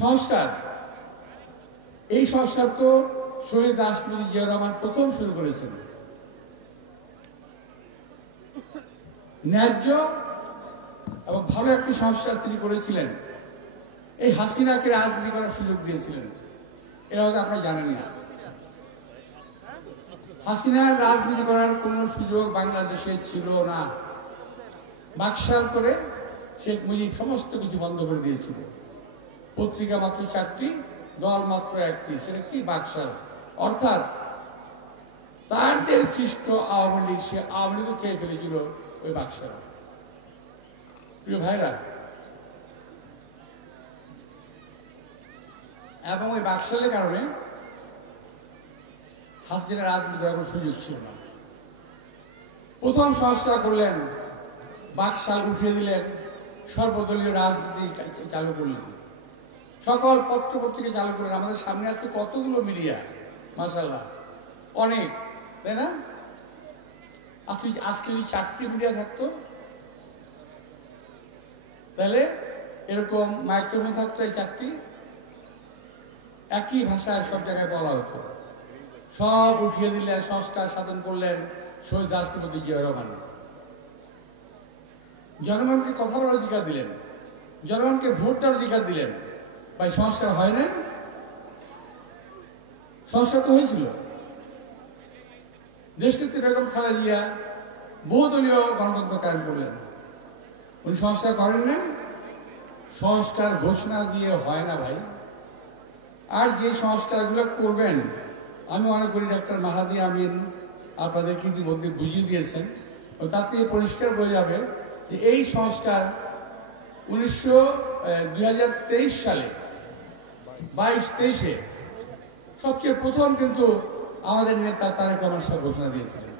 সংস্কার, এই সংস্কার তো শহীদ রাষ্ট্রপতি জিয়া রহমান প্রথম শুরু করেছেন। ন্যায্য এবং ভালো একটি সংস্কার তিনি করেছিলেন। এই হাসিনাকে রাজনীতি করার সুযোগ দিয়েছিলেন, এটা হয়তো আপনারা জানেন না। হাসিনার রাজনীতি করার কোনো সুযোগ বাংলাদেশে ছিল না। বাকশাল করে শেখ মুজিব সমস্ত কিছু বন্ধ করে দিয়েছিল। পত্রিকা মাত্র 4টি, দল মাত্র 1টি, সেটা কি বাকশাল। অর্থাৎ তাদের সৃষ্ট আওয়ামী লীগ, সে আওয়ামী লীগও খেয়ে ফেলেছিল ওই বাকশাল। প্রিয় ভাইরা, এবং ওই বাকশালের কারণে হাসিনা রাজনীতি করার কোনো সুযোগ ছিল না। প্রথম সংস্কার করলেন, বাকশাল উঠিয়ে দিলেন, সর্বদলীয় রাজনীতি চালু করলেন, সকল পত্র পত্রিকা চালু করলেন। আমাদের সামনে আছে কতগুলো মিডিয়া, মাশাআল্লাহ, অনেক, তাই না? আজকে যদি 4টি মিডিয়া থাকতো, তাহলে এরকম মাইক্রোফোন থাকতো, এই 4টি, একই ভাষায় সব জায়গায় বলা হতো। সব উঠিয়ে দিলেন, সংস্কার সাধন করলেন শহীদ রাষ্ট্রপতি জিয়া রহমান। জনগণকে কথা বলার অধিকার দিলেন, জনগণকে ভোট দেওয়ার অধিকার দিলেন। ভাই, সংস্কার হয় না? সংস্কার তো হয়েছিল। দেশনেত্রী বেগম খালেদা জিয়া বহুদলীয় গণতন্ত্র কায়েম করলেন। উনি সংস্কার করেন না? সংস্কার ঘোষণা দিয়ে হয় না ভাই। আর যে সংস্কারগুলো করবেন, আমি মনে করি ডক্টর মাহাদি আমিন আপনাদেরকে ইতিমধ্যে বুঝিয়ে দিয়েছেন। তার থেকে পরিষ্কার বোঝা যাবে যে এই সংস্কার 2023 সালে 22-23-এ সবচেয়ে প্রথম কিন্তু আমাদের নেতা তারেক রহমান সাহেব ঘোষণা দিয়েছিলেন।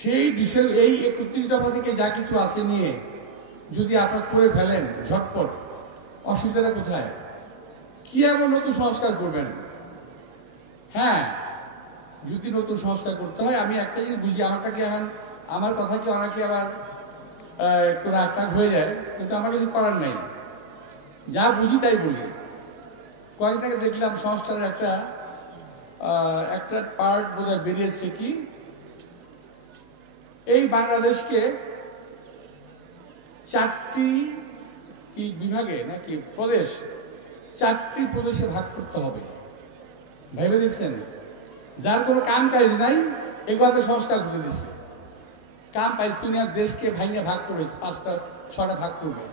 সেই বিষয়, এই 31 দফা থেকে যা কিছু আছে নিয়ে যদি আপনারা করে ফেলেন ঝটপট, অসুবিধাটা কোথায়? কি এমন নতুন সংস্কার করবেন? হ্যাঁ, যদি নতুন সংস্কার করতে হয়, আমি একটা জিনিস বুঝি, আমারটাকে এখন আমার কথা কি অনেকে আবার একটু রাগ হয়ে যায়, কিন্তু আমার কিছু করার নেই, যা বুঝি তাই বলি। কয়েকদিন আগে দেখলাম সংস্কারের একটা পার্ট বোধহয় বেরিয়েছে, কি এই বাংলাদেশকে 4টি কি বিভাগে নাকি প্রদেশ, 4টি প্রদেশে ভাগ করতে হবে। ভেবে দেখছেন? যার কোনো কাম কাজ নাই, এগুলোতে সংস্কার করে দিচ্ছে। কাম পাইসুনিয়া দেশকে ভাঙে ভাগ করবে, 5টা-6টা ভাগ করবে,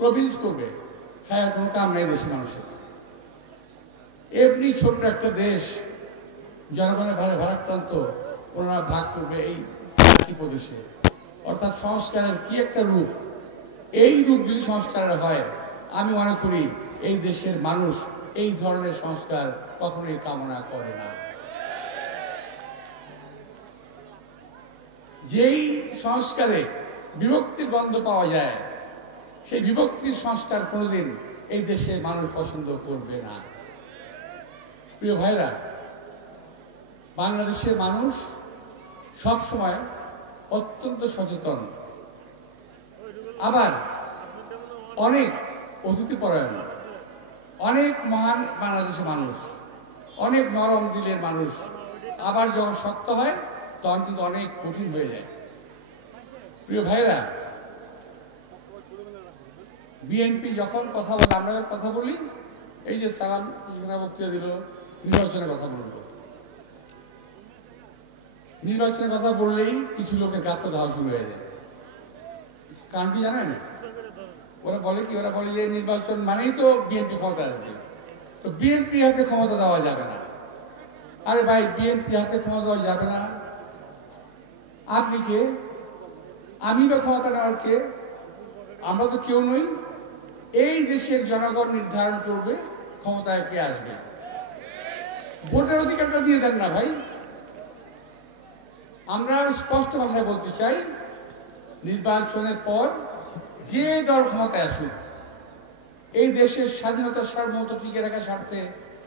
প্রভিন্স করবে। হ্যাঁ, কোনো কাম নাই দেশের মানুষের। এমনি ছোট্ট একটা দেশ, জনগণের ভারাক্রান্ত, ওনারা ভাগ করবে এই 4টি প্রদেশে। অর্থাৎ সংস্কারের কি একটা রূপ! এই রূপ যদি সংস্কারের হয়, আমি মনে করি এই দেশের মানুষ এই ধরনের সংস্কার কখনোই কামনা করে না। যেই সংস্কারে বিভক্তির গন্ধ পাওয়া যায়, সেই বিভক্তির সংস্কার কোনোদিন এই দেশের মানুষ পছন্দ করবে না। প্রিয় ভাইরা, বাংলাদেশের মানুষ সবসময় অত্যন্ত সচেতন, আবার অনেক অতিথিপরায়ণ, অনেক মহান বাংলাদেশের মানুষ, অনেক নরম দিলের মানুষ। আবার যখন শক্ত হয় তখন কিন্তু অনেক কঠিন হয়ে যায়। প্রিয় ভাইরা, বিএনপি যখন কথা বলে, আমরা যখন কথা বলি, এই যে সালাম কিছুক্ষণ বক্তৃতা দিল, নির্বাচনের কথা বলল, নির্বাচনের কথা বললেই কিছু লোকের গাত্র ঢাল শুরু হয়ে যায়। কারণ কি জানেন? ওরা বলে কি, ওরা বলে যে নির্বাচন মানেই তো বিএনপি ক্ষমতা আসবে, তো বিএনপি হাতে ক্ষমতা দেওয়া যাবে না। আরে ভাই, বিএনপি হাতে ক্ষমতা দেওয়া যাবে না? আপনি কে? আমি বা ক্ষমতা নেওয়ার কে? আমরা তো কেউ নই। এই দেশের জনগণ নির্ধারণ করবে ক্ষমতায় কে আসবে। ভোটের অধিকারটা দিয়ে দেন না ভাই। আমরা স্পষ্ট ভাষায় বলতে চাই, নির্বাচনের পর যে দল ক্ষমতায় আসুক, এই দেশের স্বাধীনতার সার্বভৌমত্ব টিকে রাখার স্বার্থে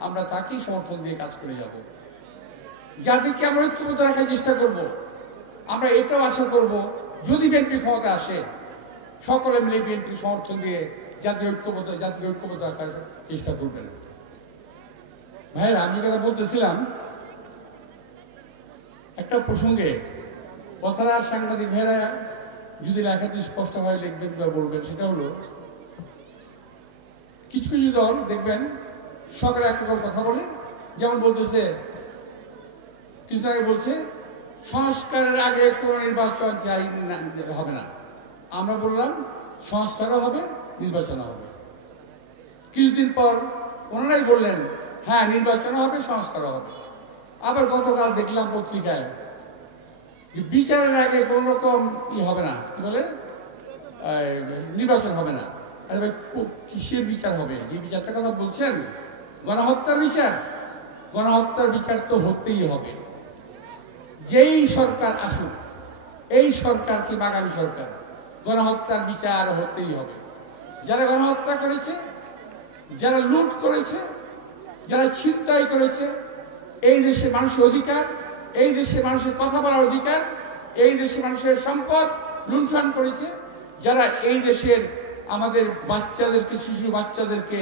আমরা তাকেই সমর্থন দিয়ে কাজ করে যাব। যাদেরকে আমরা ঐক্যবদ্ধ রাখার চেষ্টা করব, আমরা এটাও আশা করব, যদি বিএনপি ক্ষমতা আসে, সকলে মিলে বিএনপি সমর্থন দিয়ে জাতীয় ঐক্যবদ্ধ রাখার চেষ্টা করবেন। ভাইয়েরা, আমি কথা বলতেছিলাম একটা প্রসঙ্গে, কথাটা সাংবাদিক ভাইয়েরা যদি লেখাতে স্পষ্টভাবে লিখবেন বা বলবেন, সেটা হলো কিছু কিছু দল দেখবেন সকালে একরকম কথা বলে, যেমন বলতেছে কিছুদিন আগে বলছে সংস্কারের আগে কোনো নির্বাচন চাই হবে না। আমরা বললাম সংস্কারও হবে, নির্বাচনও হবে। কিছুদিন পর ওনারাই বললেন হ্যাঁ নির্বাচনও হবে, সংস্কারও হবে। আবার গতকাল দেখলাম পত্রিকায় যে বিচারের আগে কোনো রকম হবে না, কি বলে নির্বাচন হবে না। আরে ভাই, কিসের বিচার হবে? যে বিচারটার কথা বলছেন গণহত্যার বিচার, গণহত্যার বিচার তো হতেই হবে। যেই সরকার আসুক, এই সরকার কি আগামী সরকার, গণহত্যার বিচার হতেই হবে। যারা গণহত্যা করেছে, যারা লুট করেছে, যারা ছিনতাই করেছে, এই দেশে মানুষের অধিকার, এই দেশে মানুষের কথা বলার অধিকার, এই দেশে মানুষের সম্পদ লুণ্ঠন করেছে, যারা এই দেশের আমাদের বাচ্চাদেরকে, শিশু বাচ্চাদেরকে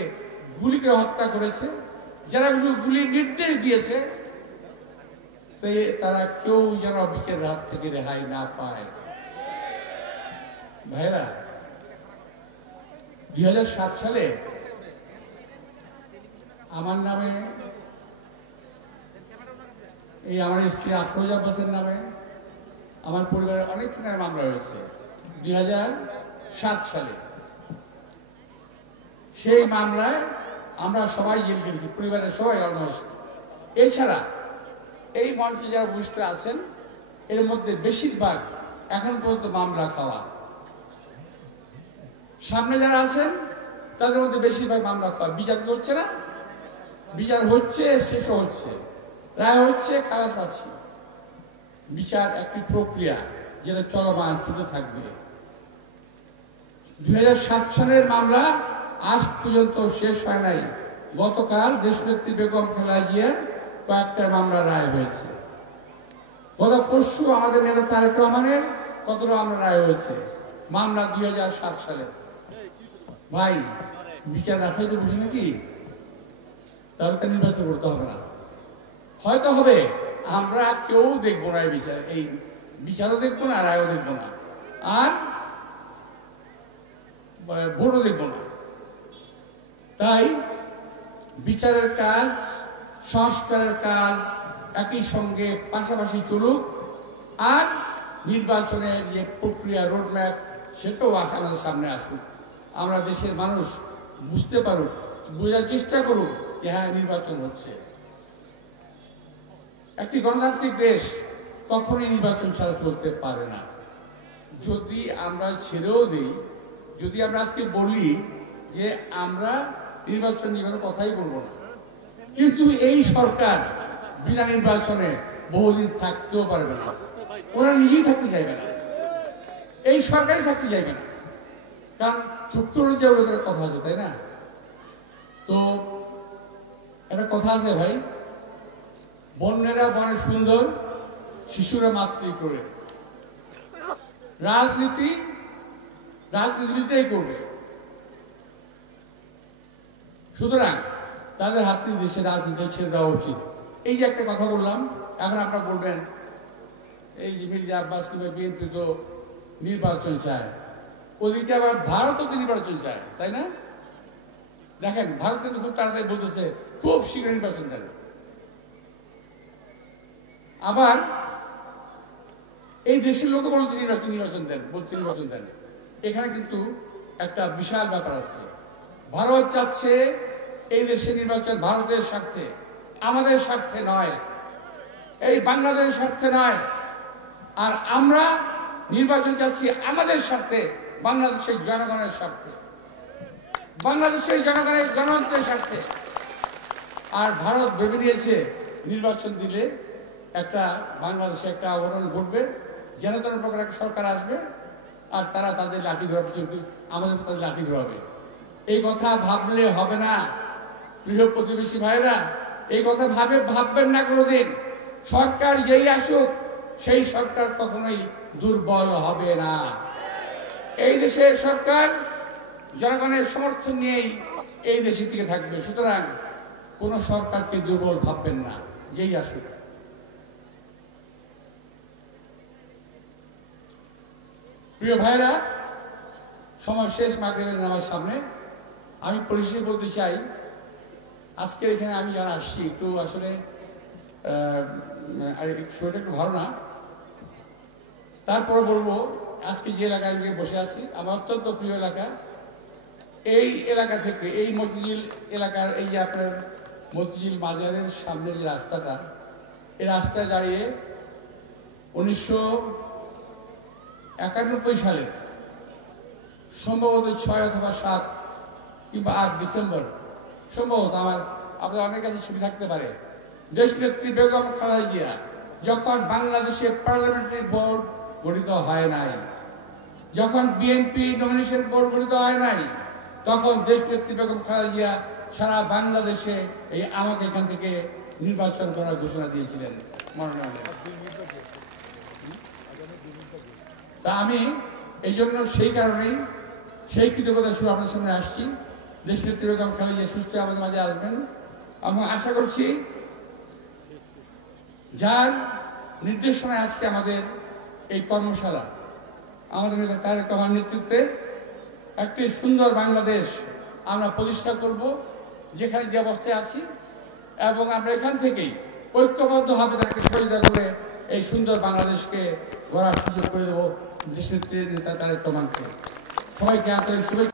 গুলি করে হত্যা করেছে, যারা গুলির নির্দেশ দিয়েছে, তারা কেউ যেন বিচারের হাত থেকে রেহাই না পায়। ভাইরা, 2007 সালে আমার নামে, এই আমার স্ত্রী আফরোজা আব্বাসের নামে, আমার পরিবারের অনেক নামে মামলা হয়েছে 2007 সালে। সেই মামলায় আমরা সবাই জেল খেটেছি, পরিবারের সবাই অলমোস্ট। এছাড়া এই মঞ্চে যারা উপস্থিত আছেন এর মধ্যে বেশিরভাগ এখন পর্যন্ত মামলা খাওয়া। সামনে যারা আছেন তাদের মধ্যে বেশিরভাগ মামলা খাওয়া। বিচার হচ্ছে না, বিচার হচ্ছে, শেষও হচ্ছে, রায় হচ্ছে, খালাস আছে। বিচার একটি প্রক্রিয়া যেটা চলমান, চলতে থাকবে। 2007 সালের মামলা আজ পর্যন্ত শেষ হয় নাই। গতকাল দেশনেত্রী বেগম খালেদা জিয়ার কয়েকটা মামলা রায় হয়েছে। গত পরশু আমাদের নেতা তারেক রহমানের কতটা মামলা রায় হয়েছে, মামলা 2007 সালে। ভাই, বিচার রাখাই তো বুঝি নাকি? তাহলে তো নির্বাচন করতে হবে না, হয়তো হবে, আমরা কেউ দেখবো না। এই বিচারও দেখবো না, রায়ও দেখবো না, আর ভোটও দেখবো না। তাই বিচারের কাজ, সংস্কারের কাজ একই সঙ্গে পাশাপাশি চলুক, আর নির্বাচনের যে প্রক্রিয়া, রোডম্যাপ, সেটাও আমাদের সামনে আসুক। আমরা দেশের মানুষ বুঝতে পারুক, বোঝার চেষ্টা করুক যে হ্যাঁ নির্বাচন হচ্ছে। একটি গণতান্ত্রিক দেশ কখনোই নির্বাচন ছাড়া চলতে পারে না। যদি আমরা ছেড়েও দিই, যদি আমরা আজকে বলি যে আমরা নির্বাচন নিয়ে কোনো কথাই বলবো না, কিন্তু এই সরকার বিনা নির্বাচনে বহুদিন থাকতেও পারবে না। ওরা নিজেই থাকতে চাইবে না, এই সরকারই থাকতে চাইবে না, কারণ চুক্তি ওদের কথা আছে, তাই না? তো একটা কথা আছে ভাই, বন্যেরা বনে সুন্দর, শিশুরা মাতৃ করে। রাজনীতিটাই করবে। সুতরাং তাদের হাতে দেশের রাজনীতি ছেড়ে দেওয়া উচিত। এই যে একটা কথা বললাম, এখন আপনারা বলবেন এই যে মির্জা আব্বাস কিংবা বিএনপি তো নির্বাচন চায়, ওদিকে আবার ভারতও তো নির্বাচন চায়, তাই না? দেখেন, ভারত কিন্তু খুব তাড়াতাড়ি বলতেছে খুব শীঘ্র নির্বাচন দেন। আবার এই দেশের লোকও বলছে নির্বাচন দেন, বলছে নির্বাচন দেন। এখানে কিন্তু একটা বিশাল ব্যাপার আছে। ভারত চাচ্ছে এই দেশের নির্বাচন ভারতের স্বার্থে, আমাদের স্বার্থে নয়, এই বাংলাদেশের স্বার্থে নয়। আর আমরা নির্বাচন চাচ্ছি আমাদের স্বার্থে, বাংলাদেশের জনগণের স্বার্থে, বাংলাদেশের জনগণের গণতন্ত্রের স্বার্থে। আর ভারত ভেবে নিয়েছে নির্বাচন দিলে একটা বাংলাদেশে একটা অঘটন ঘটবে, যেন তেন প্রকার একটা সরকার আসবে, আর তারা তাদের লাঠি ঘোরাবে, আমাদের তাদের লাঠি ঘোরাবে। এই কথা ভাবলে হবে না প্রিয় প্রতিবেশী ভাইরা, এই কথা ভাববেন না কোনোদিন। সরকার যেই আসুক, সেই সরকার কখনোই দুর্বল হবে না। এই দেশের সরকার জনগণের সমর্থন নিয়েই এই দেশে টিকে থাকবে। সুতরাং কোন সরকারকে দুর্বল ভাববেন না, যেই আসুক। প্রিয় ভাইরা, সময় শেষ, মাগরিবের নামাজ সামনে। আমি পরিশেষে বলতে চাই, আজকে এখানে আমি যারা আসছি একটু আসলে শরীরটা একটু ভালো না, তারপরে বলবো আজকে যে এলাকায় আমি বসে আছি আমার অত্যন্ত প্রিয় এলাকা। এই এলাকা থেকে, এই মতিঝিল এলাকার, এই যে আপনার মতিঝিল মাজারের সামনের যে রাস্তাটা, এই রাস্তায় দাঁড়িয়ে 1991 সালে সম্ভবত 6 অথবা 7 কিংবা 8 ডিসেম্বর সম্ভবত, আপনার অনেক কাছে ছবি থাকতে পারে, দেশনেত্রী বেগম খালেদা জিয়া যখন বাংলাদেশে পার্লামেন্টারি বোর্ড গঠিত হয় নাই, যখন বিএনপি নমিনেশন বোর্ড গঠিত হয় নাই, তখন দেশনেত্রী বেগম খালেদা জিয়া সারা বাংলাদেশে আমাকে এখান থেকে নির্বাচন করার ঘোষণা দিয়েছিলেন মনোনয়নের। তা আমি এই জন্য সেই কারণেই সেই কৃতজ্ঞতা শুরু আপনার সামনে আসছি। দেশনেত্রী বেগম খালেদা জিয়া সুস্থ আমাদের মাঝে আসবেন এবং আশা করছি যার নির্দেশনায় আজকে আমাদের এই কর্মশালা, আমাদের নেতা তারেক রহমানের নেতৃত্বে একটি সুন্দর বাংলাদেশ আমরা প্রতিষ্ঠা করব যেখানে যে অবস্থায় আছি, এবং আমরা এখান থেকেই ঐক্যবদ্ধভাবে তাকে সহযোগিতা করে এই সুন্দর বাংলাদেশকে গড়ার সুযোগ করে দেবো দেশনেত্রী নেতা তারেক রহমানকে। সবাইকে আন্তরিক শুভেচ্ছা।